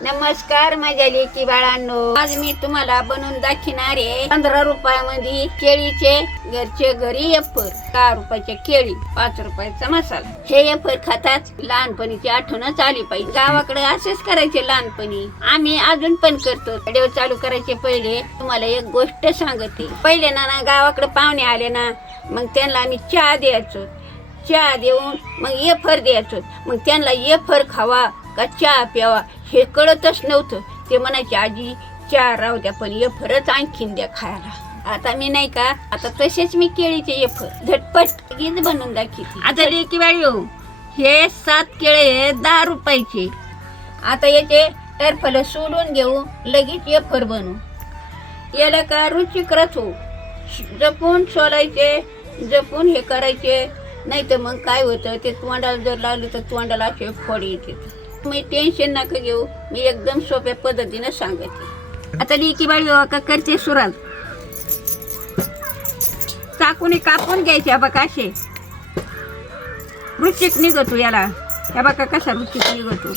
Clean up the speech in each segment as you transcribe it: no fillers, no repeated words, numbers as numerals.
नमस्कार माझ्या लेकी बाळांनो, आज मी तुम्हाला बनवून दाखवणार आहे 15 रुपयामध्ये केळीचे घरचे घरी वेफर, 10 रुपयाच्या केळी, 5 रुपयाचा मसाला. हे वेफर खातात लहानपणीची आठवणच आली पाहिजे. गावाकडे असेच करायचे लहानपणी, आम्ही अजून पण करतो. व्हिडिओ चालू करायचे पहिले तुम्हाला एक गोष्ट सांगते. पहिले ना गावाकडे पाहुणे आले ना, मग त्यांना आम्ही चहा द्यायचो. चहा देऊन मग वेफर द्यायचो. मग त्यांना वेफर खावा का चहा प्यावा हे कळतच नव्हतं. ते म्हणायचे आजी चहा राहू द्या पण वेफरच आणखीन द्या खायला. आता मी नाही का, आता तसेच मी केळीचे वेफर झटपट गीत बनवून दाखवते. आता लेकी बाळी हो, हे 7 केळे 10 रुपयाचे. आता याचे टरफल सोडून घेऊ, लगेच वेफर बनवू. याला का रुचिकरच हो, जपून सोलायचे, जपून हे करायचे. नाही तर मग काय होतं, ते तोंडाला जर लागले तर तोंडाला असे फोड येते. मी टेन्शन नका घेऊ, मी एकदम सोप्या पद्धतीने सांगते. आता लेकी बाळी का करते सुरुवात. चाकूने कापून घ्यायचे बघा, असे रुचिक निघतो याला. ह्या बघा कसा रुचिक निघतो.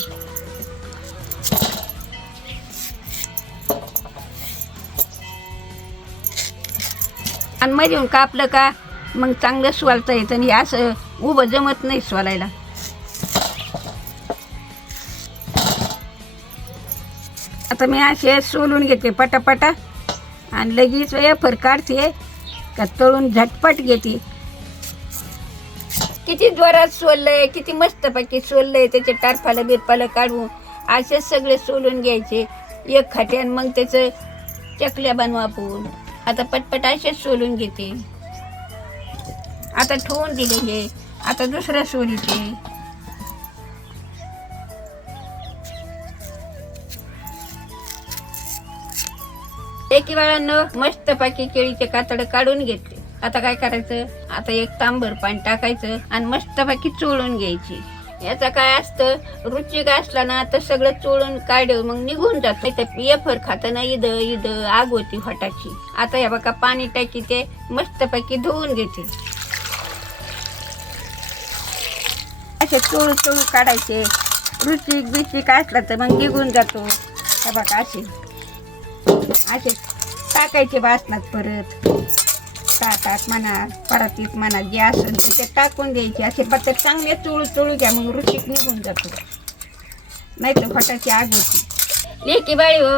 आणि मधून कापलं का मग चांगलं सोलता येतं. आणि असं उभं जमत नाही सोलायला. आता मी असे सोलून घेते पटापटा आणि लगेच वेफर काढते का तळून झटपट घेते. किती जोरात सोललंय, किती मस्तपैकी सोललंय. त्याचे टारफाला बिरपाला काढून असे सगळे सोलून घ्यायचे एक खाट्यान. मग त्याचं चकल्या बनवा आपण. आता पटपट असेच सोलून घेते. आता ठेवून दिले हे. आता दुसऱ्या सोलीचे. एकी वेळानं मस्तपैकी केळीचे कातडे काढून घेतले. आता काय करायचं, आता एक तांबर पाणी टाकायचं आणि मस्तपैकी चोळून घ्यायची. याचा काय असतं, रुचिक असला ना तर सगळं चोळून काढू मग निघून जात. नाही तर वेफर खाताना इद आग होती फटाची. आता या बघा पाणी टाकी ते मस्तपैकी धुवून घेते. असे चोळू काढायचे. रुचिक बिचिक असला तर मग निघून जातो. हे बघा असे टाकायचे बासनात. परत ताटात म्हणा, परातीत म्हणा, जे असेल तर ते टाकून द्यायचे. असे पत्ते चांगले चोळू घ्या, मग रुचिक निघून जातो. नाही तर फटाची आग होती. लेकी बाळी हो,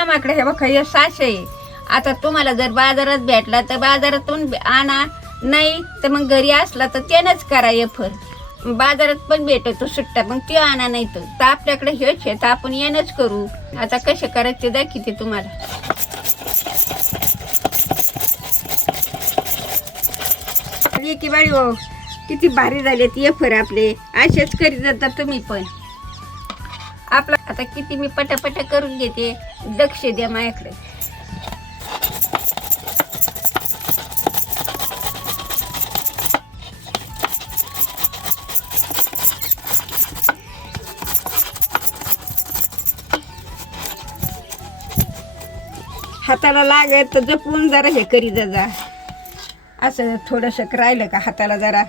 आम्हाकडे हे बघा हे 600 आहे. आता तुम्हाला जर बाजारात भेटला तर बाजारातून आणा, नाही तर मग घरी असला तर त्यानंच करा वेफर. बाजारात पण भेटतो सुट्टा, मग ते आणा. नाही तर आपल्याकडे हेच आहे तर आपण यानंच करू. आता कसे करायचे दाखवते तुम्हाला. लेकी बाळी हो, किती भारी झालेत वेफर आपले. असेच करीत जाता तुम्ही पण. आपला आता किती मी पटापटा करून घेते. दक्ष द्या माझ्याकडे. हाताला लागत तर जपून जरा हे करी जा. असं थोडंसं राहिलं का हाताला जरा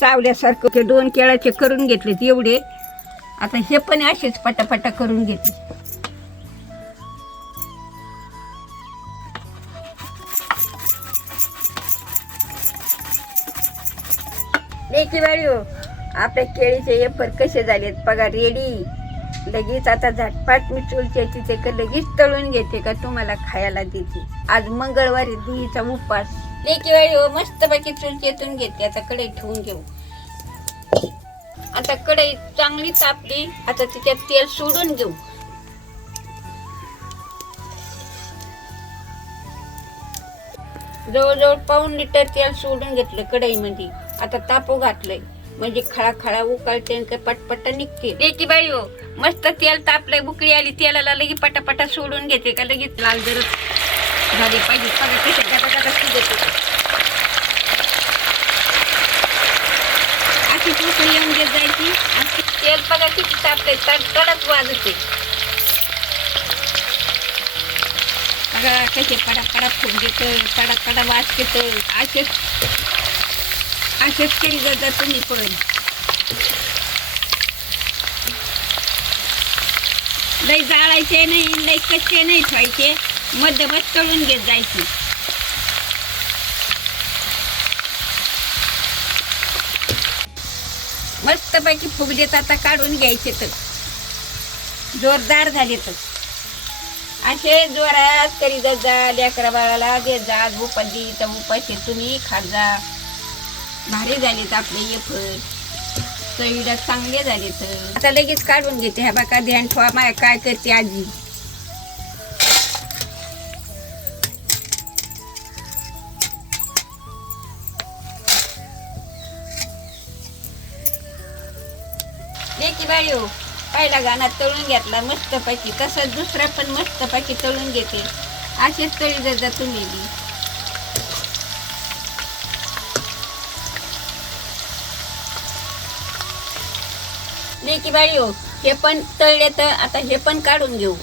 चावल्यासारखं. ते 2 केळाचे करून घेतलेत एवढे. आता हे पण असेच पटापटा करून घेतले. लेकी बाळी हो, आपल्या केळीचे वेफर कसे झालेत बघा, रेडी. लगेच आता झटपट मी चुलते तिथे लगेच तळून घेते का तुम्हाला खायला देते. आज मंगळवारी देवीचा उपास. लेकी बाळी हो, मस्तपैकी चुलतेतून घेते. आता कढई ठेवून घेऊ. आता कढई चांगली तापली. आता तिच्यात तेल सोडून घेऊ. जवळजवळ 1.5 लिटर तेल सोडून घेतलं कढईमध्ये. आता तापू घातलंय म्हणजे खळा उकळते आणि पटपट निघते. लेकी बाळी हो, मस्त तेल तापलंय, बुकळी आली तेलाला. लगेच पटापटा सोडून घेते का लगेच लाल जर झाली पाहिजे. अशी उकळी येऊन देत जायची. तेल बघा किती तापलंय, तडक वाजते. बघा कसे पडा फुट घेतं, कडा वास घेतं. असेच केली जातात तुम्ही पण. लई जाळायचे नाही, लई कच्चे नाही ठेवायचे, मध्यमच तळून घेत जायचे. मस्तपैकी फुगलेत, आता काढून घ्यायचे. तर जोरदार झाले. तर असे जोरात करी जात जा, लेकरा बाळाला देत जा. उपाधी तर उपाशी तुम्ही खात जा. भारी झालेत आपले वेफर, चवीला चांगले झाले. तर आता लगेच काढून घेते. ह्या बघा, ध्यान ठेवा माय काय करते आजी. लेकी बाई हो, पहिला गाणं तळून घेतला मस्तपैकी, तसंच दुसरा पण मस्तपैकी तळून घेते. असेच तळी जात जा तुम्ही बी. लेकी बाई हो, हे पण तळले. तर आता हे पण काढून घेऊ.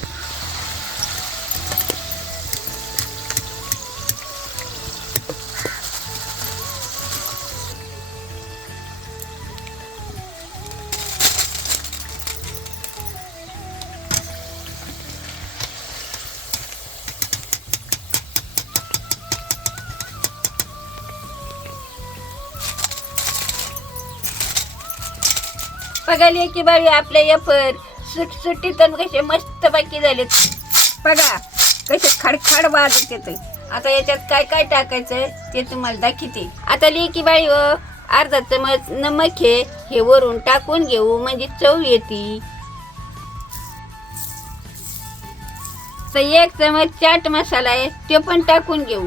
बघा लेकी बाई, आपले वेफर सुटसुटीत कसे मस्त बाकी झालेत. बघा कसे खडखड वाजत येते. आता याच्यात काय काय टाकायचं ते तुम्हाला दाखवते. आता लेकी बाई व अर्धा चमच नमक हे वरून टाकून घेऊ, म्हणजे चव येते. तर 1 चमच चाट मसाला आहे, ते पण टाकून घेऊ.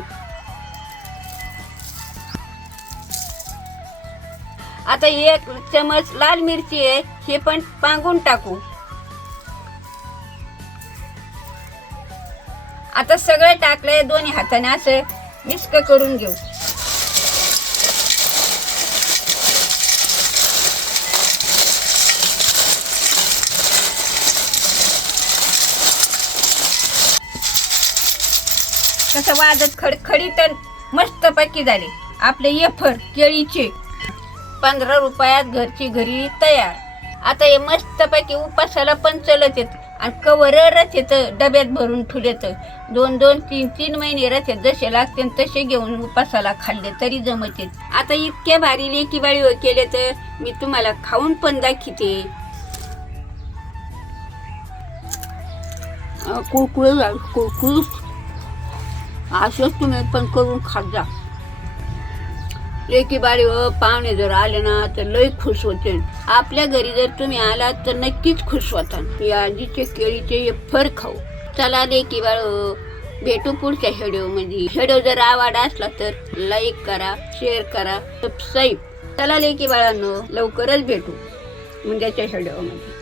आता 1 चमच लाल मिरची आहे, हे पण पांगून टाकू. आता सगळं टाकलंय, दोन्ही हाताने असं मिक्स करून घेऊ. कसं वाजत खडखडीत मस्तपैकी झाले आपले वेफर केळीचे. 15 रुपयात घरची घरी तयार. आता हे मस्तपैकी उपासाला पण चलत येत आणि कवर रचेत, डब्यात भरून ठेवलेत. 2-2, 3-3 महिने रचेत. जसे लागते तसे घेऊन उपासाला खाल्ले तरी जमत येत. आता इतके भारी लेकी बाळी केले तर मी तुम्हाला खाऊन पण दाखवते. कुरकुरीत असंच तुम्ही पण करून खात जा. लेकी बाळी पाहुणे जर आले ना तर लय खुश होते. आपल्या घरी जर तुम्ही आलात तर नक्कीच खुश होता. या आजीचे केळीचे वेफर खाऊ. चला लेकी बाळ, भेटू पुढच्या व्हिडिओमध्ये. व्हिडिओ जर आवडला असला तर लाईक करा, शेअर करा, सबस्क्राईब. चला लेकी बाळांनो, लवकरच भेटू उद्याच्या व्हिडिओमध्ये.